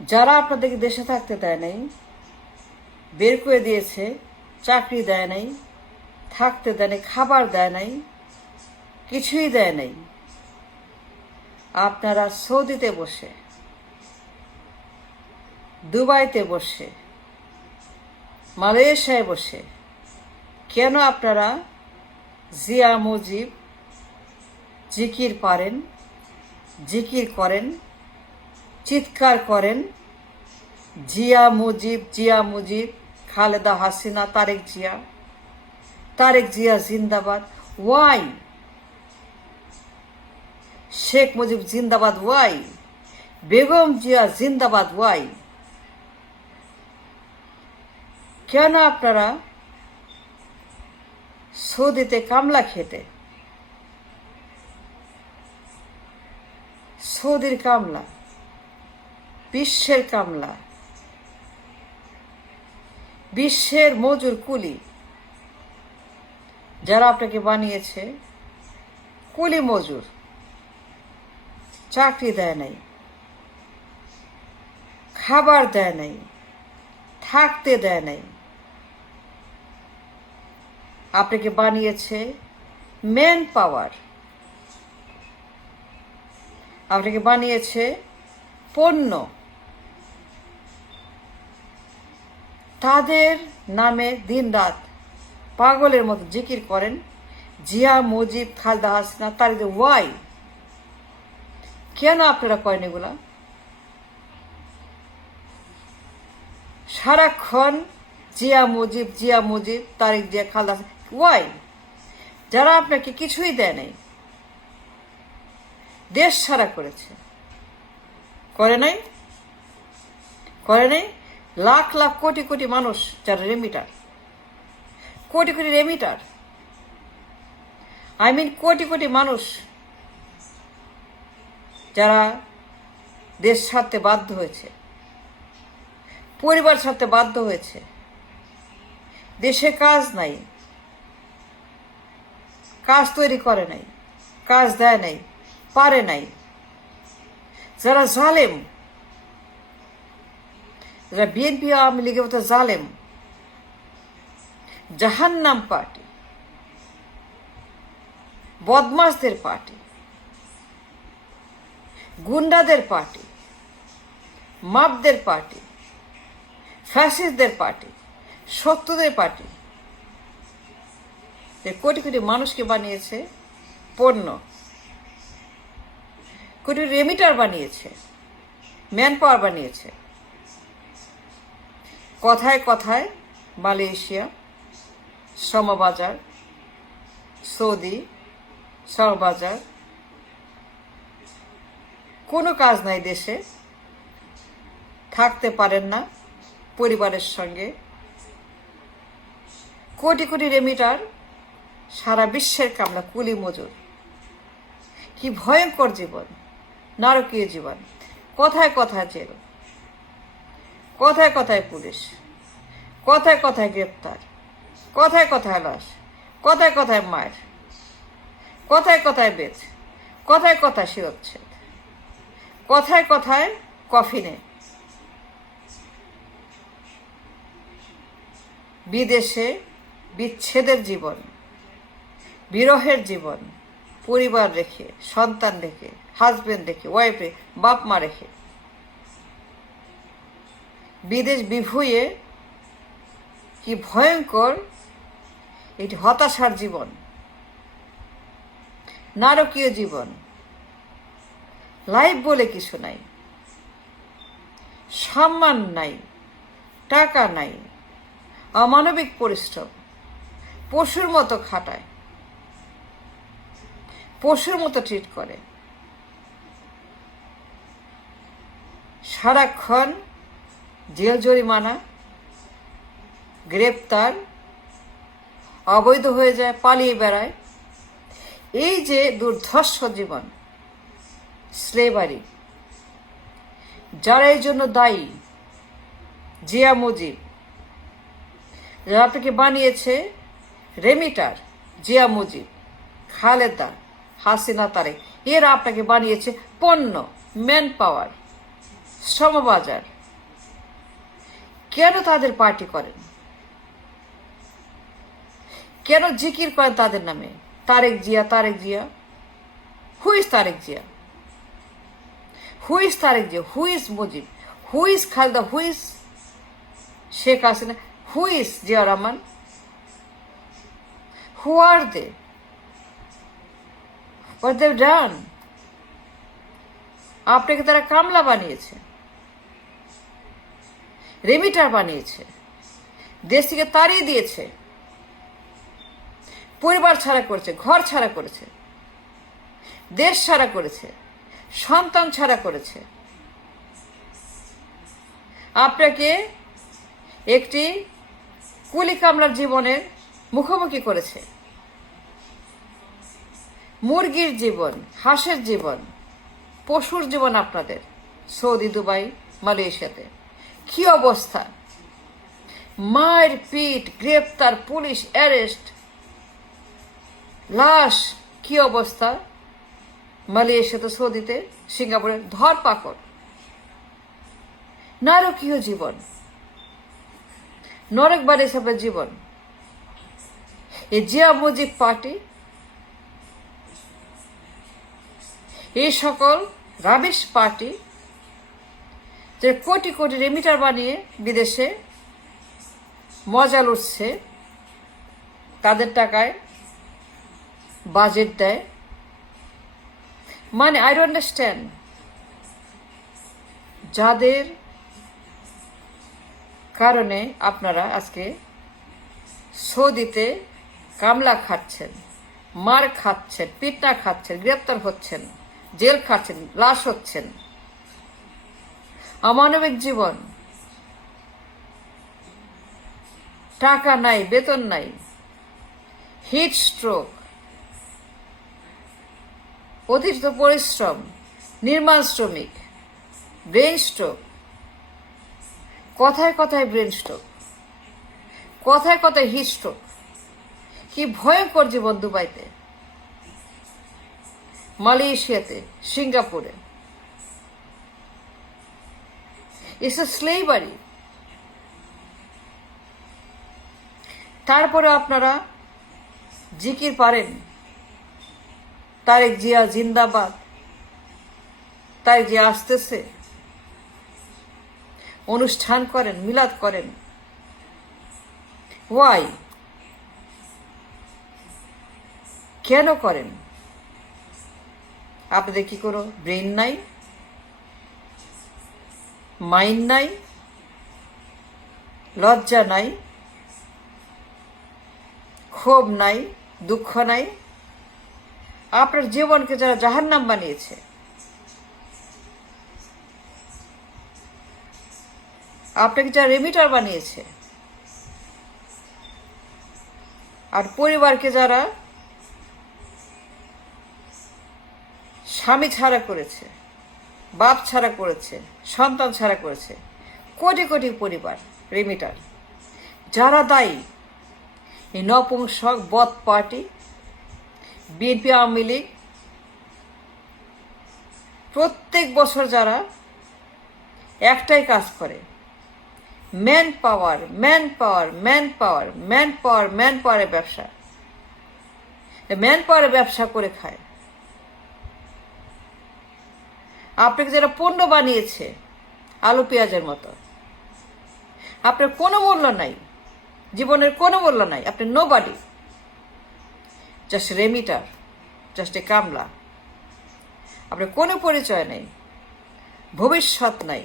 যারা আপনাদেরকে দেশে থাকতে দেয় নাই, বের করে দিয়েছে, চাকরি দেয় নাই, থাকতে দেয় নাই, খাবার দেয় নাই, কিছুই দেয় নাই, আপনারা সৌদিতে বসে, দুবাইতে বসে, মালয়েশিয়ায় বসে কেন আপনারা জিয়া মুজিব জিকির পারেন, জিকির করেন, চিৎকার করেন, জিয়া মুজিব, জিয়া মুজিব, খালেদা হাসিনা, তারেক জিয়া জিন্দাবাদ? ওয়াই? শেখ মুজিব জিন্দাবাদ? ওয়াই? বেগম জিয়া জিন্দাবাদ? ওয়াই? কেন আপনারা সৌদিতে কামলা খেতে, সৌদির কামলা, বিশ্বের কামলা, বিশ্বের মজুর কুলি যারা আপনাকে বানিয়েছে, কুলি মজুর, চাকরি দেয় নাই, খাবার দেয় নাই, থাকতে দেয় নাই, আপনাকে বানিয়েছে ম্যান পাওয়ার, আপনাকে বানিয়েছে পণ্য। তাদের নামে দিনরাত পাগলের মতো জিকির করেন, জিয়া মুজিব, খালেদা হাসিনা, তারেক। ওয়াই? কেন আপনারা করেন এগুলা? সারাক্ষণ জিয়া মুজিব, জিয়া মুজিব, তারেক জিয়া, খালেদা হাসিনা। ওয়াই? যারা আপনাকে কিছুই দেয় নাই, দেশ ছাড়া করেছে, করে নাই? করে নাই? লাখ লাখ কোটি কোটি মানুষ যারা রেমিটার, কোটি কোটি রেমিটার, কোটি কোটি মানুষ যারা দেশ ছাড়তে বাধ্য হয়েছে, পরিবার ছাড়তে বাধ্য হয়েছে, দেশে কাজ নাই, কাজ তৈরি করে নাই, কাজ দেয় নাই, পারে নাই, যারা জালেম, যারা বিএনপি আওয়ামী লীগের মতো জালেম, জাহান্নাম পার্টি, বদমাশদের পার্টি, গুন্ডাদের পার্টি, মাপদের পার্টি, ফ্যাসিস্টদের পার্টি, শত্রুদের পার্টি, কোটি কোটি মানুষকে বানিয়েছে পণ্য, কোটি রেমিটার বানিয়েছে, ম্যান পাওয়ার বানিয়েছে। কথায় কথায় মালয়েশিয়া, শ্রমবাজার, সৌদি, শ্রমবাজার, কোনো কাজ নাই দেশে, থাকতে পারেন না পরিবারের সঙ্গে, কোটি কোটি রেমিটার, সারা বিশ্বের কামলা, কুলি মজুর। কি ভয়ঙ্কর জীবন, নারকীয় জীবন। কথায় কথায় জেল, কথায় কথায় পুলিশ, কথায় কথায় গ্রেপ্তার, কথায় কথায় লাশ, কথায় কথায় মায়ের, কথায় কথায় বেচ, কথায় কথায় শিরচ্ছেদ, কথায় কথায় কফিনে। বিদেশে বিচ্ছেদের জীবন, বিরহের জীবন, পরিবার রেখে, সন্তান রেখে, হাজবেন্ড রেখে, ওয়াইফ রেখে, বাপ মা রেখে, বিদেশ বিভুঁইয়ে কি ভয়ঙ্কর এটি হতাশার জীবন, নারকীয় জীবন। লাইফ বলে কিছু নাই, সম্মান নাই, টাকা নাই, অমানবিক পরিশ্রম, পশুর মতো খাটায়, পশুর মতো ট্রিট করে, সারাক্ষণ জেল জরিমানা, গ্রেপ্তার, অবৈধ হয়ে যায়, পালিয়ে বেড়ায়। এই যে দুর্ধর্ষ জীবন, স্লেভারি, যারা এই জন্য দায়ী, জিয়া মুজিব, যারা আপনাকে বানিয়েছে রেমিটার, জিয়া মুজিব, খালেদা হাসিনা, তারেক, এরা আপনাকে বানিয়েছে পণ্য, ম্যান পাওয়ার, শ্রমবাজার, কেন তাদের পার্টি করেন? কেন জিকির করেন তাদের নামে? Tarique Zia, Tarique Zia. Who is Tarique Zia? Who is Tarique Zia? Who is Mujib? Who is Khaleda? Who is Sheikh Hasina? Who is Zia Rahman? Who are they? What they've done? আপনাকে তারা কামলা বানিয়েছে, রেমিটার বানিয়েছে, দেশ থেকে তাড়িয়ে দিয়েছে, পরিবার ছাড়া করেছে, ঘর ছাড়া করেছে, দেশ ছাড়া করেছে, সন্তান ছাড়া করেছে। আপনাকে একটি কুলি কামলার জীবনের মুখোমুখি করেছে। মুরগির জীবন, হাঁসের জীবন, পশুর জীবন আপনাদের সৌদি, দুবাই, মালয়েশিয়াতে। কি অবস্থা! মায়ের পিট, গ্রেপ্তার, পুলিশ অ্যারেস্ট, লাশ। কি অবস্থা মালয়েশিয়াতে, সৌদিতে, সিঙ্গাপুরে? ধরপাকড়, নারকীয় জীবন, নরক বাড়ি হিসাবে জীবন। এই জিয়া মুজিব পার্টি এই সকল রাবিশ পার্টি যে কোটি কোটি রেমিটার বানিয়ে বিদেশে মজা লুটছে, তাদের টাকায় বাজেট দেয়। মানে আই ডোন্ট আন্ডারস্ট্যান্ড, যাদের কারণে আপনারা আজকে সৌদিতে কামলা খাচ্ছেন, মার খাচ্ছেন, পিটা খাচ্ছেন, গ্রেপ্তার হচ্ছেন, জেল খাচ্ছেন, লাশ হচ্ছেন, অমানবিক জীবন, টাকা নাই, বেতন নাই, হিট স্ট্রোক, অতিরিক্ত পরিশ্রম, নির্মাণ শ্রমিক, ব্রেন স্ট্রোক, কথায় কথায় ব্রেন স্ট্রোক, কথায় কথায় হিট স্ট্রোক। কি ভয়ঙ্কর জীবন দুবাইতে, মালয়েশিয়াতে, সিঙ্গাপুরে। It's a slavery. তারপরে আপনারা জিকির পারেন, তারেক জিয়া জিন্দাবাদ, তারেক জিয়া আসতেছে, অনুষ্ঠান করেন, মিলাদ করেন। ওয়াই? কেন করেন? আপনাদের কি কোনো ব্রেন নাই, মাইন্ড নাই, লজ্জা নাই, ক্ষোভ নাই, দুঃখ নাই? আপনার জীবনকে যারা জাহান্নাম বানিয়েছে, আপনাকে যারা রেমিটার বানিয়েছে, আর পরিবারকে যারা স্বামী ছাড়া করেছে, বাপ ছাড়া করেছে, সন্তান ছাড়া করেছে, কোটি কোটি পরিবার রেমিটার, যারা দায়ী এই নপুংসক বদ পার্টি, বিএনপি, আওয়ামী লীগ, প্রত্যেক বছর যারা একটাই কাজ করে, man power, man power, man power, man power, man পাওয়ারের ব্যবসা, ম্যান পাওয়ারের ব্যবসা করে খায়। আপনাকে যারা পণ্য বানিয়েছে আলু পেঁয়াজের মতো, আপনার কোনো মূল্য নাই, জীবনের কোনো মূল্য নাই, আপনি nobody, just remitter, just a কামলা। আপনার কোনো পরিচয় নেই, ভবিষ্যৎ নাই।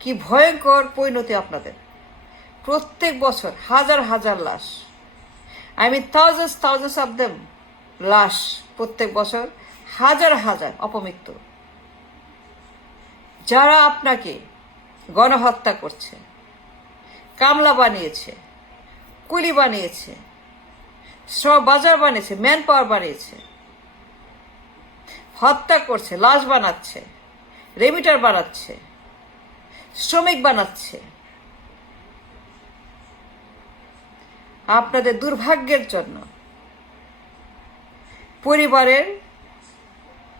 কি ভয়ঙ্কর পরিণতি আপনাদের! প্রত্যেক বছর হাজার হাজার লাশ, I mean thousands of them, লাশ প্রত্যেক বছর হাজার হাজার অপমৃত্যু। যারা আপনাকে গণহত্যা করছে, কামলা বানিয়েছে, কুলি বানিয়েছে, শ্রম বাজার বানিয়েছে, ম্যান পাওয়ার বানিয়েছে, হত্যা করছে, লাশ বানাচ্ছে, রেমিটার বানাচ্ছে, শ্রমিক বানাচ্ছে, আপনাদের দুর্ভাগ্যের জন্য, পরিবারের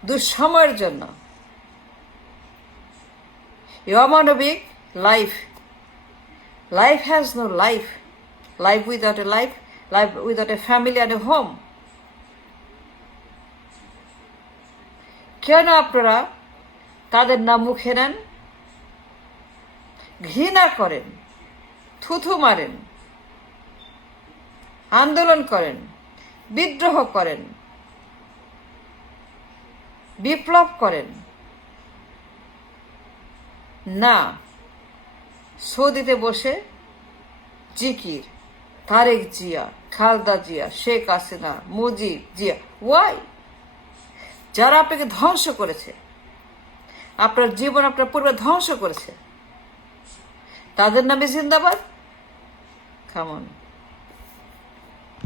দুঃসময়ের জন্য এই অমানবিক life, life has no life, life without a life, life without a family and a home. কেন আপনারা তাদের নাম মুখে নেন, ঘৃণা করেন, থুথু মারেন, আন্দোলন করেন, বিদ্রোহ করেন, বিপ্লব করেন? না, সৌদিতে বসে জিকির, তারেক জিয়া, খালেদা জিয়া, শেখ হাসিনা, মুজিব জিয়া, ওয়াই? যারা আপনাকে ধ্বংস করেছে, আপনার জীবন আপনার পূর্বে ধ্বংস করেছে, তাদের নামে জিন্দাবাদ? কামন।